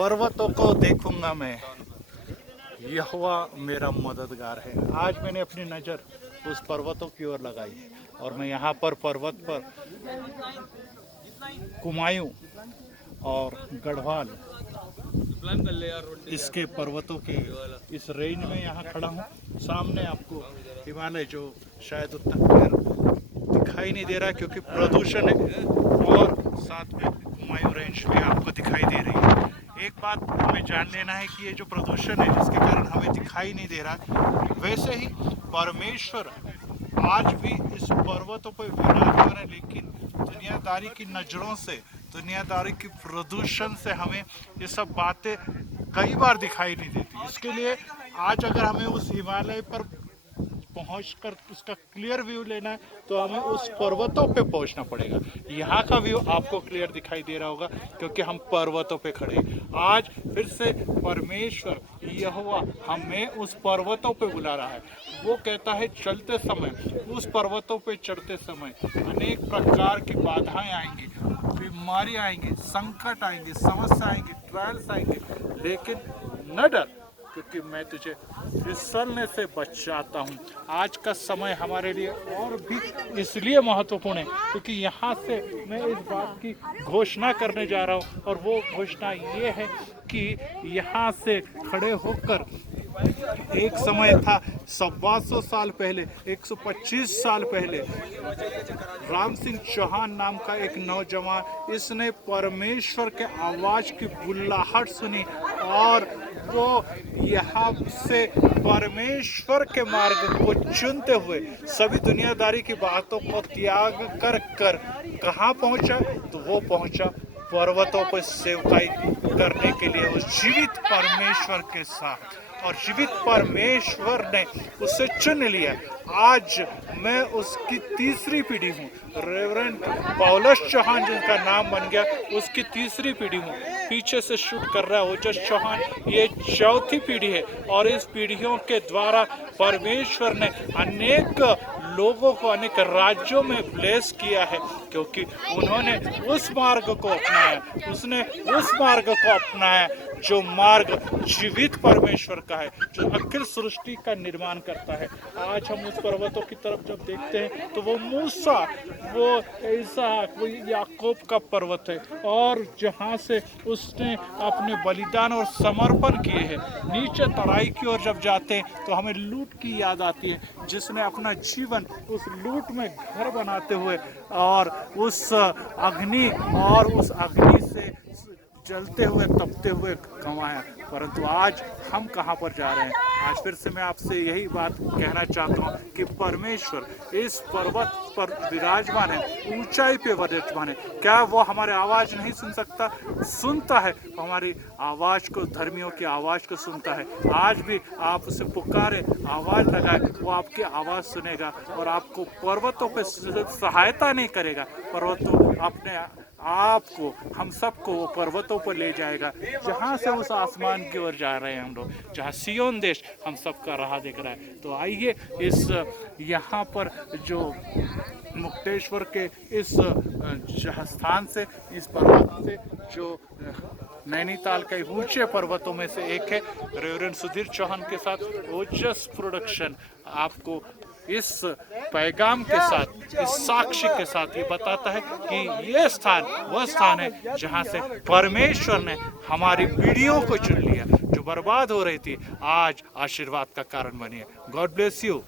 पर्वतों को देखूंगा मैं, यहोवा मेरा मददगार है। आज मैंने अपनी नज़र उस पर्वतों की ओर लगाई और मैं यहाँ पर पर्वत पर कुमायूं और गढ़वाल इसके पर्वतों के इस रेंज में यहाँ खड़ा हूँ। सामने आपको हिमालय जो शायद उतना क्लियर दिखाई नहीं दे रहा है क्योंकि प्रदूषण है, और साथ में कुमायूं रेंज भी आपको दिखाई दे रही है। एक बात हमें जान लेना है कि ये जो प्रदूषण है जिसके कारण हमें दिखाई नहीं दे रहा, वैसे ही परमेश्वर आज भी इस पर्वतों पर विराजमान है, लेकिन दुनियादारी की नज़रों से, दुनियादारी की प्रदूषण से हमें ये सब बातें कई बार दिखाई नहीं देती। इसके लिए आज अगर हमें उस हिमालय पर पहुंचकर उसका क्लियर व्यू लेना है तो हमें उस पर्वतों पे पहुंचना पड़ेगा। यहाँ का व्यू आपको क्लियर दिखाई दे रहा होगा क्योंकि हम पर्वतों पे खड़े हैं। आज फिर से परमेश्वर यहोवा हमें उस पर्वतों पे बुला रहा है। वो कहता है चलते समय, उस पर्वतों पे चढ़ते समय अनेक प्रकार की बाधाएं आएंगी, बीमारी आएंगी, संकट आएंगे, समस्या आएंगी, ट्रायल्स आएंगे, लेकिन न डर क्योंकि मैं तुझे फिसलने से बचाता हूँ। आज का समय हमारे लिए और भी इसलिए महत्वपूर्ण है क्योंकि यहाँ से मैं इस बात की घोषणा करने जा रहा हूँ, और वो घोषणा ये है कि यहाँ से खड़े होकर एक समय था 125 साल पहले, 125 साल पहले, राम सिंह चौहान नाम का एक नौजवान, इसने परमेश्वर के आवाज की बुल्लाहट सुनी और वो यहाँ से परमेश्वर के मार्ग को चुनते हुए सभी दुनियादारी की बातों को त्याग कर कहाँ पहुँचा, तो वो पहुँचा पर्वतों पर सेवकाई करने के लिए उस जीवित परमेश्वर के साथ, और जीवित परमेश्वर ने उसे चुन लिया। आज मैं उसकी तीसरी पीढ़ी हूँ। रेवरेंड पौलुस चौहान जिनका नाम बन गया, उसकी तीसरी पीढ़ी हूँ। पीछे से शूट कर रहा है ओजस चौहान, ये चौथी पीढ़ी है, और इस पीढ़ियों के द्वारा परमेश्वर ने अनेक लोगों को अनेक राज्यों में ब्लेस किया है क्योंकि उन्होंने उस मार्ग को अपनाया, उसने उस मार्ग को अपनाया जो मार्ग जीवित परमेश्वर का है, जो अखिल सृष्टि का निर्माण करता है। आज हम उस पर्वतों की तरफ जब देखते हैं तो वो मूसा, वो इसहाक, वो याकूब का पर्वत है, और जहाँ से उसने अपने बलिदान और समर्पण किए हैं। नीचे तराई की ओर जब जाते हैं तो हमें लूट की याद आती है, जिसने अपना जीवन उस लूट में घर बनाते हुए और उस अग्नि से जलते हुए तपते हुए कमाया। परंतु आज हम कहाँ पर जा रहे हैं? आज फिर से मैं आपसे यही बात कहना चाहता हूँ कि परमेश्वर इस पर्वत पर विराजमान है, ऊंचाई पे विराजमान है। क्या वो हमारे आवाज़ नहीं सुन सकता? सुनता है। हमारी आवाज़ को, धर्मियों की आवाज़ को सुनता है। आज भी आप उसे पुकारे, आवाज़ लगाए, वो आपकी आवाज़ सुनेगा और आपको पर्वतों पे सहायता नहीं करेगा, पर्वतों अपने आपको, हम सबको वो पर्वतों पर ले जाएगा जहाँ से उस आसमान की ओर जा रहे हैं हम लोग, जहाँ सियोन देश हम सबका राह दिख रहा है। तो आइए इस यहाँ पर जो मुक्तेश्वर के इस स्थान से, इस पर्वत से, जो नैनीताल के ऊंचे पर्वतों में से एक है, रेवरेंड सुधीर चौहान के साथ ओजस प्रोडक्शन आपको इस पैगाम के साथ, इस साक्ष्य के साथ ये बताता है कि ये स्थान वह स्थान है जहाँ से परमेश्वर ने हमारी पीढ़ियों को चुन लिया, जो बर्बाद हो रही थी, आज आशीर्वाद का कारण बनी है। God bless you.